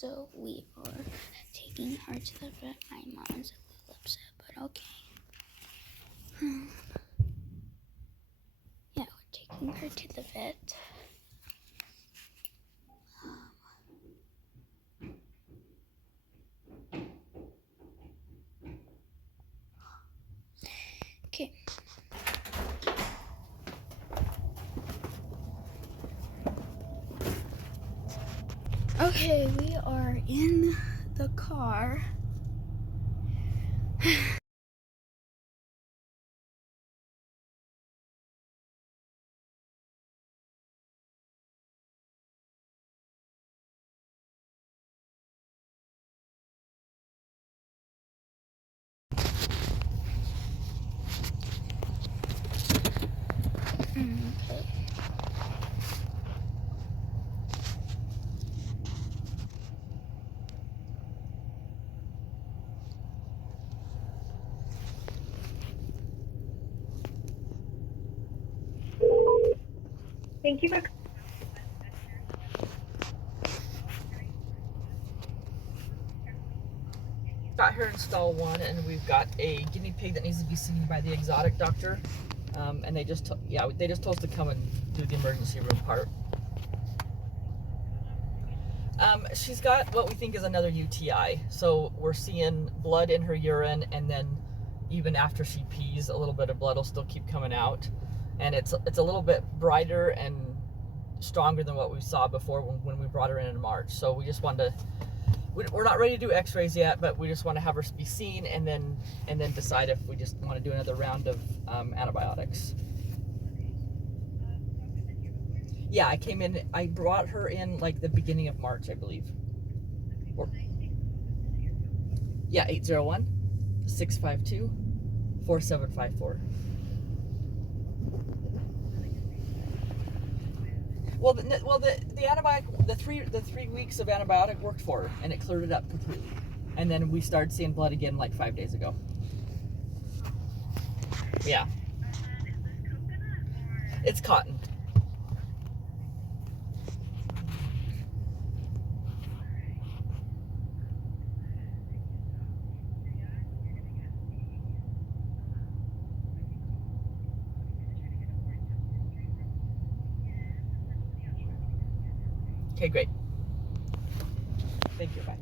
So we are taking her to the vet. My mom's a little upset, but okay. Yeah, we're taking her to the vet. Okay. Okay, we are in the car. Okay. Thank you for. Got her in stall 1, and we've got a guinea pig that needs to be seen by the exotic doctor. And they just told us to come and do the emergency room part. She's got what we think is another UTI. So we're seeing blood in her urine, and then even after she pees, a little bit of blood will still keep coming out. And it's a little bit brighter and stronger than what we saw before when we brought her in March. So we just wanted to, we're not ready to do x-rays yet, but we just want to have her be seen and then decide if we just want to do another round of antibiotics. Yeah, I brought her in like the beginning of March, I believe. Yeah, 801-652-4754. Well, the antibiotic, the three weeks of antibiotic worked for her, and it cleared it up completely. And then we started seeing blood again like 5 days ago. Yeah. It's cotton. Okay, great. Thank you, bye.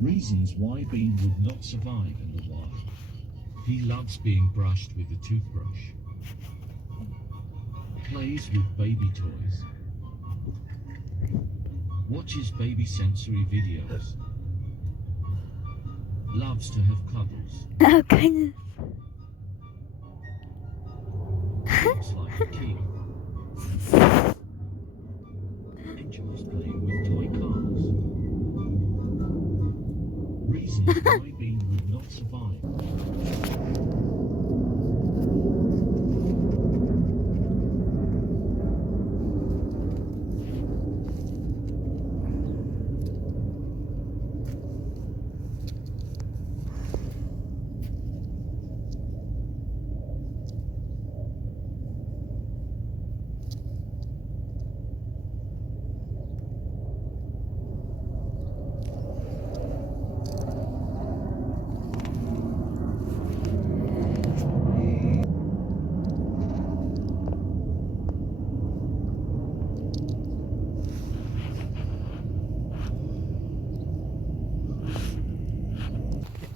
Reasons why Bean would not survive in the wild. He loves being brushed with a toothbrush. Plays with baby toys. Watches baby sensory videos. Loves to have cuddles. Oh, goodness. Looks like a kid. Enjoys playing with toy cars. Reasons why Bean would not survive.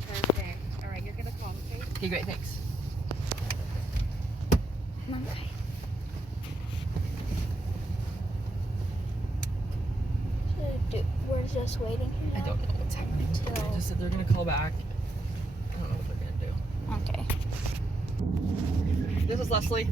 Perfect. All right, you're gonna call me. Okay, great, thanks. Okay. We're just waiting here now? I don't know what's happening. They just said they're gonna call back. I don't know what they're gonna do. Okay. This is Leslie.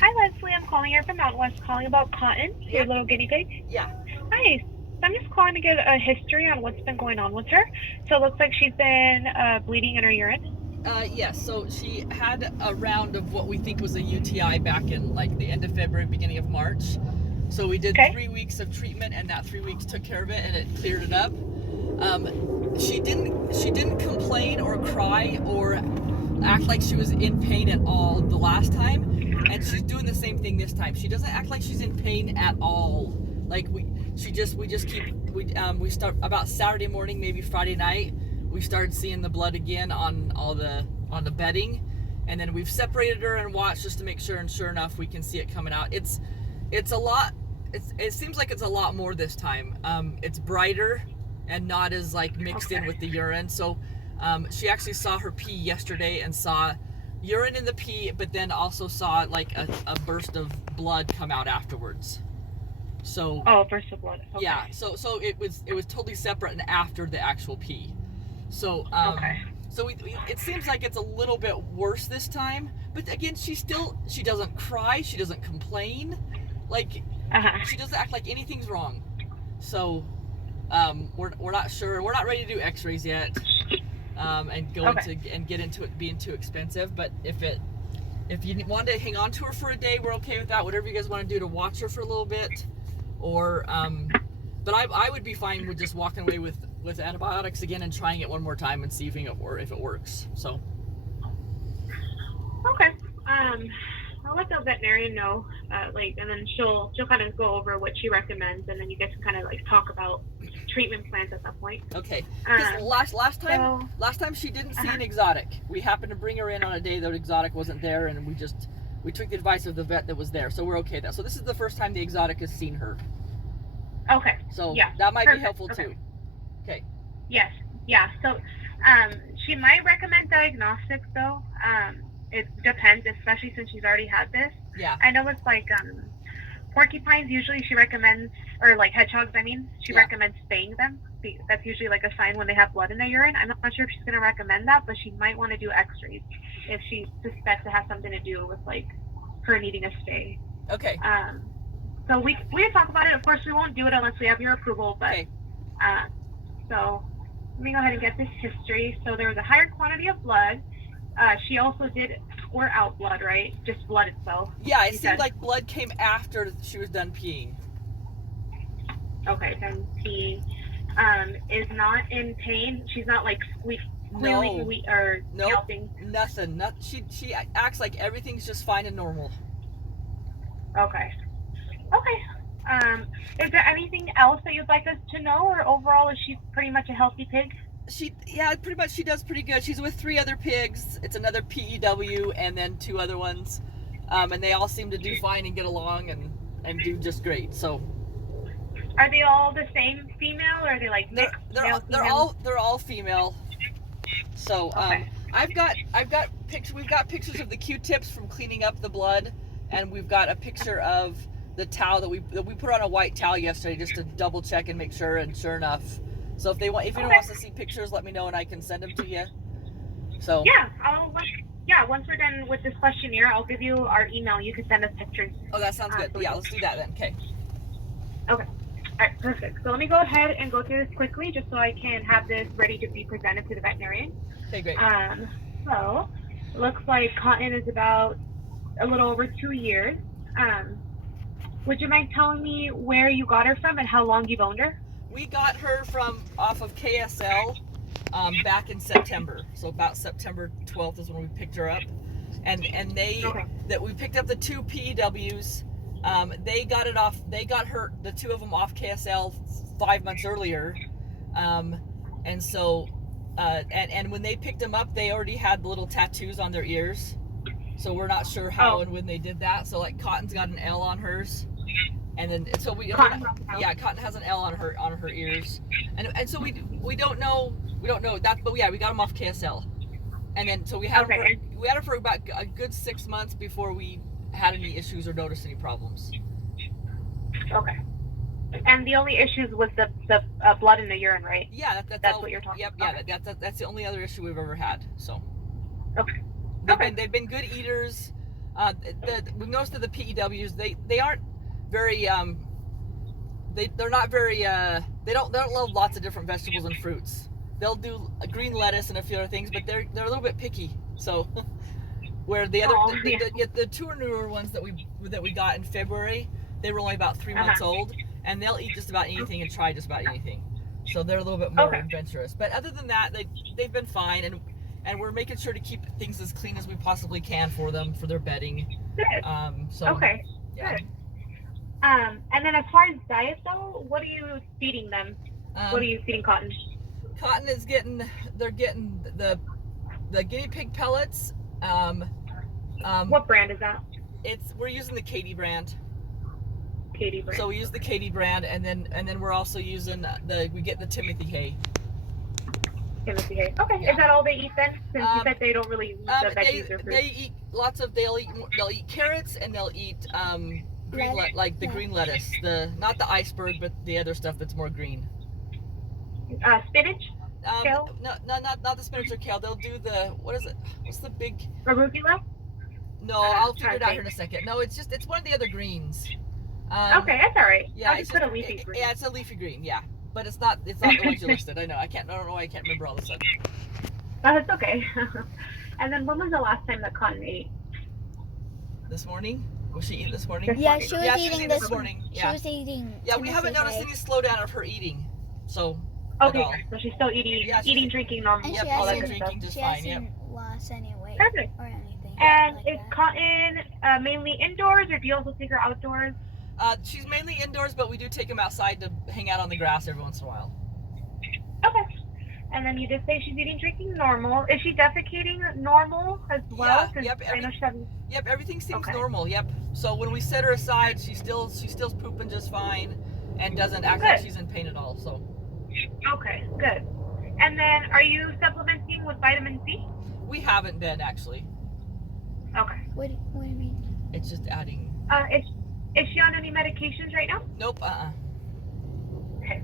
Hi, Leslie. I'm calling here from Mountain West, calling about Cotton, your little guinea pig. Yeah. Hi. I'm just calling to get a history on what's been going on with her. So it looks like she's been bleeding in her urine. Yes, so she had a round of what we think was a UTI back in like the end of February, beginning of March. So we did 3 weeks of treatment, and that 3 weeks took care of it, and it cleared it up. She didn't complain or cry or act like she was in pain at all the last time, and she's doing the same thing this time. She doesn't act like she's in pain at all. Like we start about Saturday morning, maybe Friday night. We started seeing the blood again on the bedding, and then we've separated her and watched just to make sure, and sure enough, we can see it coming out. It's a lot. It seems like it's a lot more this time. It's brighter and not as like mixed in with the urine. So she actually saw her pee yesterday and saw urine in the pee, but then also saw like a burst of blood come out afterwards. So burst of blood. Okay. Yeah. So it was totally separate and after the actual pee. So so it seems like it's a little bit worse this time, but again, she doesn't cry, she doesn't complain, like she doesn't act like anything's wrong. So we're not sure, we're not ready to do x-rays yet, and get into it being too expensive. But if you want to hang on to her for a day, we're okay with that. Whatever you guys want to do to watch her for a little bit, or but I would be fine with just walking away with antibiotics again and trying it one more time and seeing if it works. So okay, I'll let the veterinarian know, and then she'll kind of go over what she recommends, and then you guys can kind of like talk about treatment plans at that point. Okay. Because last time she didn't see an exotic. We happened to bring her in on a day that exotic wasn't there, and we took the advice of the vet that was there, so we're okay with that. So this is the first time the exotic has seen her. Okay. So yeah, that might perfect. be helpful okay. too. Okay. Yes. Yeah. So she might recommend diagnostics though. It depends, especially since she's already had this. Yeah. I know it's like porcupines usually she recommends, or like hedgehogs, she recommends spaying them. That's usually like a sign when they have blood in their urine. I'm not sure if she's going to recommend that, but she might want to do x-rays if she suspects it has something to do with like her needing a stay. Okay. So we can talk about it. Of course, we won't do it unless we have your approval, but okay. So let me go ahead and get this history. So there was a higher quantity of blood. She also did squirt out blood, right? Just blood itself. Yeah, it seemed like blood came after she was done peeing. Okay, done peeing. Is not in pain. She's not like squealing or yelping. Nothing. She acts like everything's just fine and normal. Okay. Is there anything else that you'd like us to know, or overall is she pretty much a healthy pig? Pretty much she does pretty good. She's with 3 other pigs. It's another PEW and then 2 other ones. And they all seem to do fine and get along and do just great. So are they all the same female, or are they like mixed? They're all female. So okay. I've got pictures. We've got pictures of the Q-tips from cleaning up the blood, and we've got a picture of the towel that we put on a white towel yesterday just to double check and make sure, and sure enough. So if anyone wants to see pictures, let me know and I can send them to you. So once we're done with this questionnaire, I'll give you our email. You can send us pictures. Oh, that sounds good. Yeah, let's do that then. Okay. Okay. All right, perfect. So let me go ahead and go through this quickly just so I can have this ready to be presented to the veterinarian. Okay, great. So it looks like Cotton is about a little over 2 years. Would you mind telling me where you got her from and how long you've owned her? We got her off of KSL back in September. So about September 12th is when we picked her up. And we picked up the 2 PEWs. They got the 2 of them off KSL 5 months earlier. And so and when they picked them up, they already had the little tattoos on their ears. So we're not sure how and when they did that. So like Cotton's got an L on hers. And then Cotton has an L on her ears, and so we don't know that, but we got them off KSL, and then so we had her for about a good 6 months before we had any issues or noticed any problems. Okay. And the only issues was the blood in the urine, right? Yeah, that's what you're talking about. Yep, yeah, that's the only other issue we've ever had. So. Okay. They've been good eaters. We've noticed that the PEWs they aren't very they're not very they don't love lots of different vegetables and fruits. they'll do a green lettuce and a few other things, but they're a little bit picky. So where the other Oh, the two newer ones that we got in February, they were only about 3 months old, and they'll eat just about anything and try just about anything. So they're a little bit more adventurous. But other than that, they've been fine, and we're making sure to keep things as clean as we possibly can for them for their bedding. Good. So Okay. yeah. Good. And then as far as diet though, what are you feeding them? What are you feeding Cotton? Cotton is they're getting the guinea pig pellets. What brand is that? We're using the Katie brand. Katie brand. So we use the Katie brand, and then we're also using we get the Timothy hay. Timothy hay. Okay. Yeah. Is that all they eat then? Since you said they don't really eat the veggies or fruit. They eat they'll eat carrots, and they'll eat green lettuce, not the iceberg, but the other stuff that's more green. Spinach? Kale? No, not the spinach or kale. They'll do what's the big? Arugula? No, I'll figure it out here in a second. No, it's one of the other greens. Okay, that's all right. Yeah, I'll just put a leafy green. Yeah, it's a leafy green. Yeah, but it's not the ones you listed. I know. I don't know why I can't remember all of a sudden. Oh, it's okay. And then when was the last time that Cotton ate? This morning? Was she eating this morning? Yeah, she was eating this morning. She Yeah. was eating. Yeah, we haven't noticed Timothy any slowdown of her eating. So. Okay, at all. so she's still eating, drinking normal. And Yep, she all that hasn't- drinking just She fine. hasn't Yep. lost any weight Perfect. or anything. And like is that. Cotton mainly indoors, or do you also take her outdoors? She's mainly indoors, but we do take them outside to hang out on the grass every once in a while. Okay. And then you just say she's eating, drinking normal. Is she defecating normal as well? Yeah, yep, I know she doesn't. Yep, everything seems Okay. normal. Yep. So when we set her aside, she's still pooping just fine, and doesn't act like Good. she's in pain at all. So. Okay, good. And then, are you supplementing with vitamin C? We haven't been actually. Okay. What do you mean? It's just adding. Is she on any medications right now? Nope. Okay.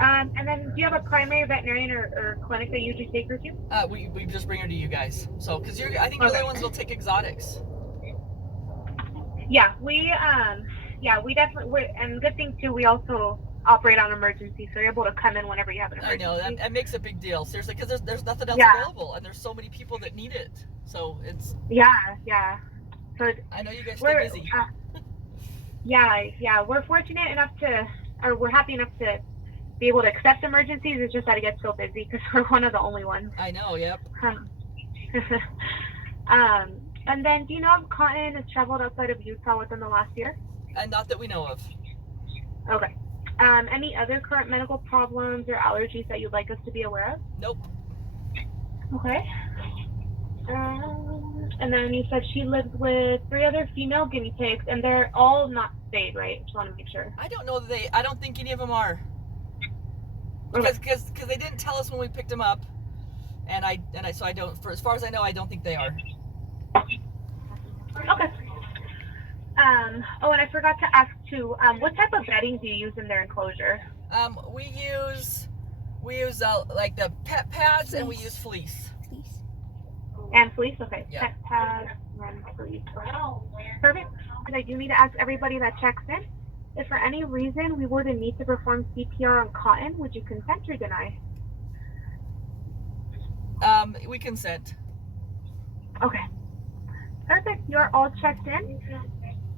And then, do you have a primary veterinarian or clinic that you usually take her to? We just bring her to you guys. So, because I think you're the ones will take exotics. Yeah, we definitely. And good thing too, we also operate on emergency, so you're able to come in whenever you have an I emergency. know that makes a big deal, seriously, because there's nothing else Yeah. available, and there's so many people that need it. So it's. Yeah. So I know you guys stay busy. We're fortunate enough we're happy enough to be able to accept emergencies. It's just that it gets so busy because we're one of the only ones. I know. Yep. And then, do you know if Cotton has traveled outside of Utah within the last year? And not that we know of. Okay. Any other current medical problems or allergies that you'd like us to be aware of? Nope. Okay. And then you said she lives with 3 other female guinea pigs, and they're all not spayed, right? Just want to make sure. I don't know that I don't think any of them are. Okay. Because they didn't tell us when we picked them up, so I don't. For as far as I know, I don't think they are. Okay. Oh, and I forgot to ask too. What type of bedding do you use in their enclosure? We use like the pet pads, and we use fleece. Please. And fleece. Okay. Yeah. Pet pads and fleece. Perfect. And I do need to ask everybody that checks in, if for any reason we were to need to perform CPR on Cotton, would you consent or deny? We consent. Okay. Perfect. You're all checked in.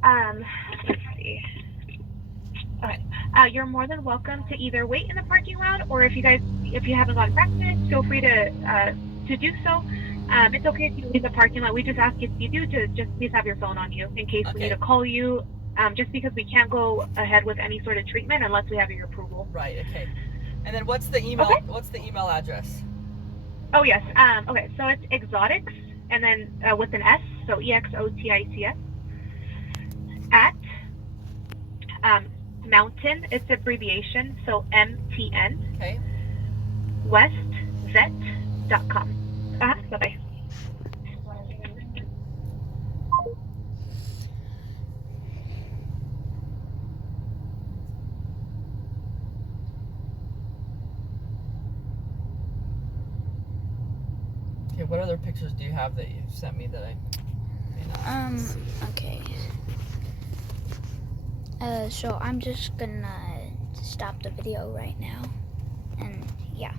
Let's see. Okay. You're more than welcome to either wait in the parking lot, or if you haven't gotten breakfast, feel free to do so. It's okay if you leave the parking lot. We just ask if you do to just please have your phone on you in case we need to call you. Just because we can't go ahead with any sort of treatment unless we have your approval. Right. Okay. And then what's the email? Okay. What's the email address? Oh yes. Okay. So it's exotics, and then with an S, so EXOTICS at Mountain. It's abbreviation, so MTN. Okay. westvet.com. Bye-bye. Okay. What other pictures do you have that you sent me that I may not see? Okay. So I'm just gonna stop the video right now, and yeah.